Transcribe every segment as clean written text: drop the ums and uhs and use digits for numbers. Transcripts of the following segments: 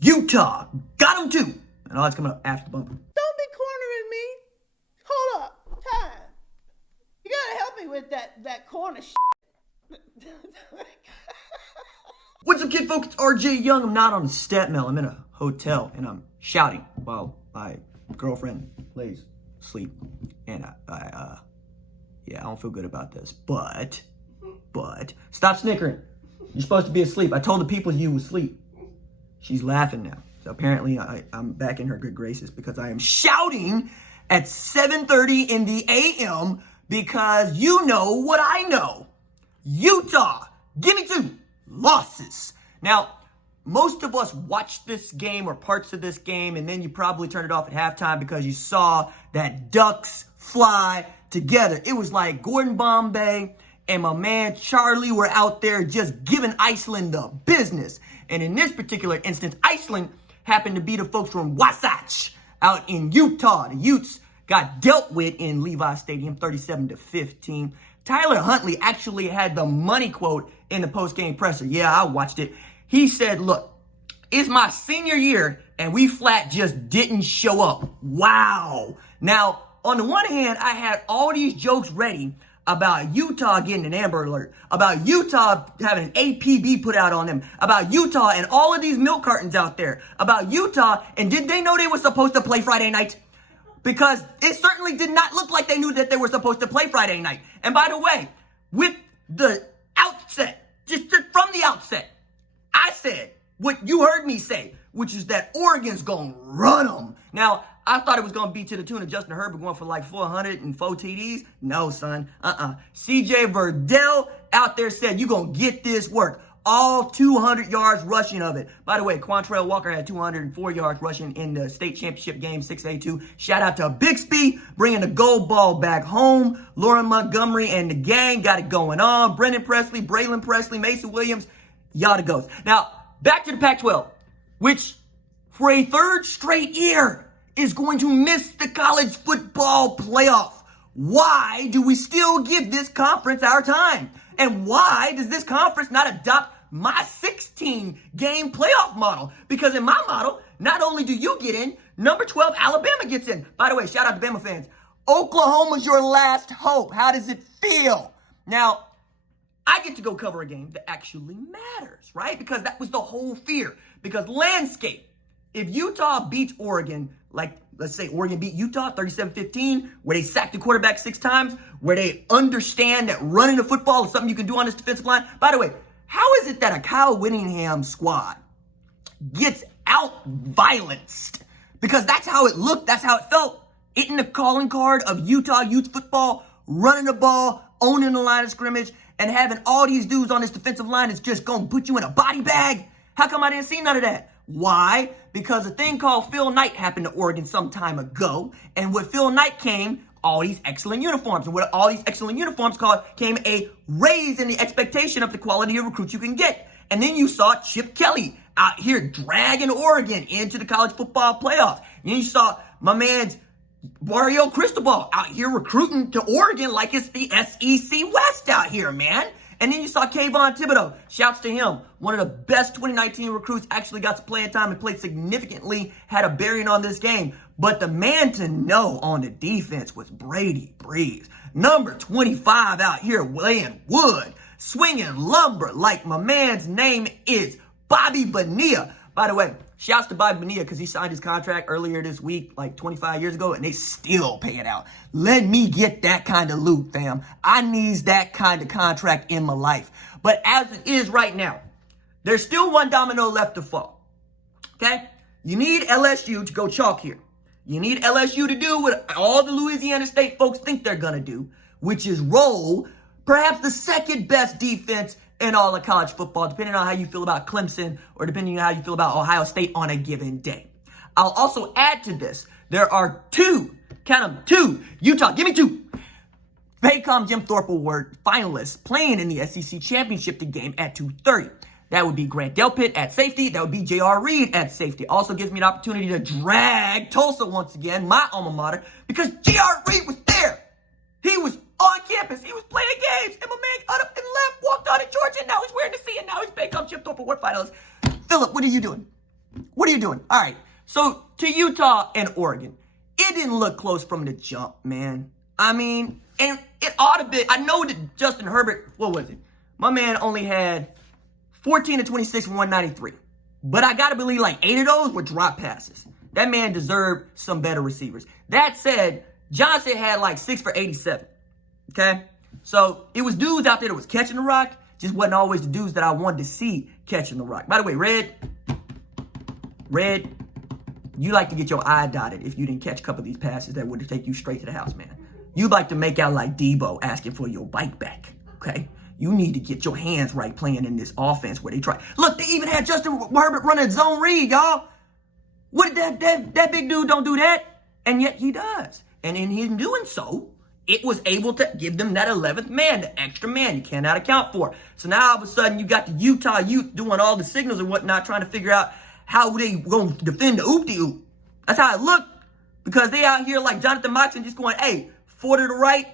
Utah got him too. And all that's coming up after the bumper. Don't be cornering me. Hold up. Time. You gotta help me with that corner shit. What's up, kid folks? It's RJ Young. I'm not on a stat mill. I'm in a hotel and I'm shouting while my girlfriend lays asleep. And I don't feel good about this. But stop snickering. You're supposed to be asleep. I told the people you was asleep. She's laughing now. So apparently I'm back in her good graces because I am shouting at 7:30 in the a.m. because you know what I know. Utah, give me 2 losses. Now, most of us watched this game or parts of this game, and then you probably turned it off at halftime because you saw that Ducks fly together. It was like Gordon Bombay and my man Charlie were out there just giving Iceland the business. And in this particular instance, Iceland happened to be the folks from Wasatch out in Utah. The Utes got dealt with in Levi Stadium, 37-15. Tyler Huntley actually had the money quote in the post-game presser. Yeah, I watched it. He said, look, it's my senior year and we flat just didn't show up. Wow. Now, on the one hand, I had all these jokes ready about Utah getting an Amber Alert, about Utah having an APB put out on them, about Utah and all of these milk cartons out there, about Utah, and did they know they were supposed to play Friday night? Because it certainly did not look like they knew that they were supposed to play Friday night. And by the way, with the outset, just from the outset, I said what you heard me say, which is that Oregon's going to run them. Now, I thought it was going to be to the tune of Justin Herbert going for like 404 TDs. No, son. CJ Verdell out there said, you're going to get this work. All 200 yards rushing of it. By the way, Quantrell Walker had 204 yards rushing in the state championship game, 6A2. Shout out to Bixby, bringing the gold ball back home. Lauren Montgomery and the gang got it going on. Brendan Presley, Braylon Presley, Mason Williams, y'all the goats. Now, back to the Pac-12, which for a 3rd straight year is going to miss the college football playoff. Why do we still give this conference our time? And why does this conference not adopt my 16-game playoff model? Because in my model, not only do you get in, number 12, Alabama gets in. By the way, shout out to Bama fans. Oklahoma's your last hope. How does it feel? Now, I get to go cover a game that actually matters, right? Because that was the whole fear. Because landscape, if Utah beats Oregon, like let's say Oregon beat Utah 37-15, where they sacked the quarterback 6 times, where they understand that running the football is something you can do on this defensive line. By the way, how is it that a Kyle Whittingham squad gets out-violenced? Because that's how it looked, that's how it felt. Hitting the calling card of Utah youth football, running the ball, owning the line of scrimmage, and having all these dudes on this defensive line that's just going to put you in a body bag. How come I didn't see none of that? Why? Because a thing called Phil Knight happened to Oregon some time ago. And with Phil Knight came all these excellent uniforms. And with all these excellent uniforms came a raise in the expectation of the quality of recruits you can get. And then you saw Chip Kelly out here dragging Oregon into the college football playoff. And you saw my man's Mario Cristobal out here recruiting to Oregon like it's the SEC West out here, man. And then you saw Kayvon Thibodeau. Shouts to him. One of the best 2019 recruits, actually got some playing time and played significantly, had a bearing on this game. But the man to know on the defense was Brady Breeze. Number 25 out here laying wood, swinging lumber like my man's name is Bobby Bonilla. By the way, shouts to Bobby Bonilla because he signed his contract earlier this week, like 25 years ago, and they still pay it out. Let me get that kind of loot, fam. I needs that kind of contract in my life. But as it is right now, there's still one domino left to fall. Okay? You need LSU to go chalk here. You need LSU to do what all the Louisiana State folks think they're going to do, which is roll perhaps the second best defense in all of college football, depending on how you feel about Clemson or depending on how you feel about Ohio State on a given day. I'll also add to this, there are 2, count them, 2, Utah, give me 2, Paycom Jim Thorpe Award finalists playing in the SEC Championship game at 2:30. That would be Grant Delpit at safety. That would be J.R. Reed at safety. Also gives me an opportunity to drag Tulsa once again, my alma mater, because J.R. Reed was there. He was on campus. He was playing games. And my man got up and left, walked on to Georgia. Now he's wearing the C, and now he's Paycom Jim Thorpe Award finalist. Philip, what are you doing? What are you doing? All right. So to Utah and Oregon, it didn't look close from the jump, man. I mean, and it ought to be. I know that Justin Herbert, what was it? My man only had 14 to 26 for 193. But I got to believe like 8 of those were drop passes. That man deserved some better receivers. That said, Johnson had like 6 for 87. Okay? So it was dudes out there that was catching the rock. Just wasn't always the dudes that I wanted to see catching the rock. By the way, Red, you like to get your eye dotted if you didn't catch a couple of these passes that would take you straight to the house, man. You like to make out like Debo asking for your bike back, okay? You need to get your hands right playing in this offense where they try. Look, they even had Justin Herbert running zone read, y'all. What did that big dude don't do that? And yet he does. And in him doing so, it was able to give them that 11th man, the extra man you cannot account for. So now all of a sudden you got the Utah Utes doing all the signals and whatnot, trying to figure out how they going to defend the oop-de-oop. That's how it looked. Because they out here like Jonathan Moxon just going, hey, 4 to the right,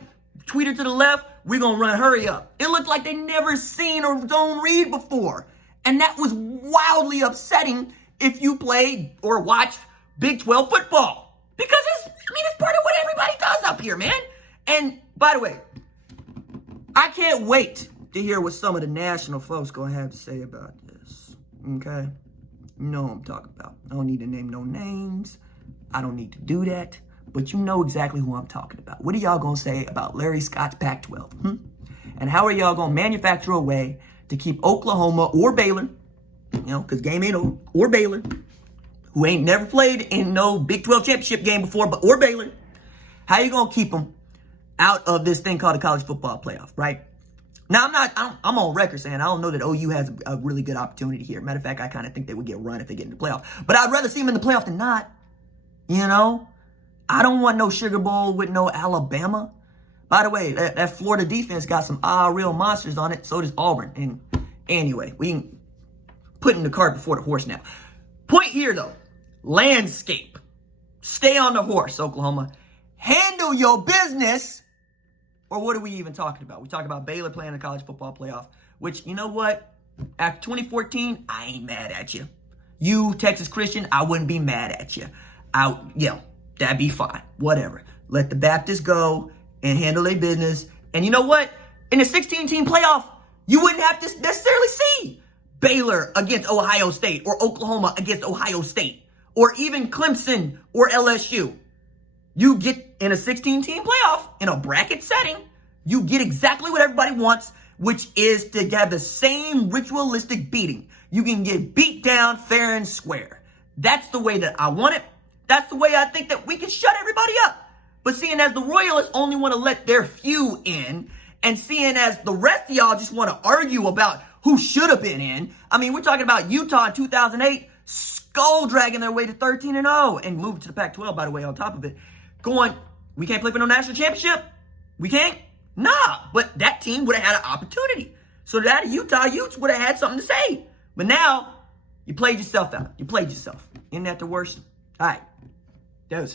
tweeter to the left, we're going to run hurry up. It looked like they never seen a zone read before. And that was wildly upsetting if you played or watched Big 12 football. Because it's part of what everybody does up here, man. And by the way, I can't wait to hear what some of the national folks going to have to say about this. Okay? You know what I'm talking about. I don't need to name no names. I don't need to do that. But you know exactly who I'm talking about. What are y'all going to say about Larry Scott's Pac-12? And how are y'all going to manufacture a way to keep Oklahoma or Baylor, because game ain't over, or Baylor, who ain't never played in no Big 12 championship game before, or Baylor, how you going to keep them out of this thing called the college football playoff, right? Now, I'm on record saying I don't know that OU has a really good opportunity here. Matter of fact, I kind of think they would get run if they get in the playoff. But I'd rather see them in the playoff than not, I don't want no Sugar Bowl with no Alabama. By the way, that Florida defense got some real monsters on it. So does Auburn. And anyway, we putting the cart before the horse now. Point here, though. Landscape. Stay on the horse, Oklahoma. Handle your business. Or what are we even talking about? We talking about Baylor playing the college football playoff. Which, you know what? After 2014, I ain't mad at you. You, Texas Christian, I wouldn't be mad at you. That'd be fine. Whatever. Let the Baptists go and handle their business. And you know what? In a 16-team playoff, you wouldn't have to necessarily see Baylor against Ohio State or Oklahoma against Ohio State or even Clemson or LSU. You get in a 16-team playoff in a bracket setting, you get exactly what everybody wants, which is to have the same ritualistic beating. You can get beat down fair and square. That's the way that I want it. That's the way I think that we can shut everybody up. But seeing as the Royalists only want to let their few in, and seeing as the rest of y'all just want to argue about who should have been in, we're talking about Utah in 2008, skull dragging their way to 13-0, and moving to the Pac-12, by the way, on top of it, going, we can't play for no national championship? We can't? Nah, but that team would have had an opportunity. So that Utah Utes would have had something to say. But now, you played yourself out. You played yourself. Isn't that the worst? All right. Those.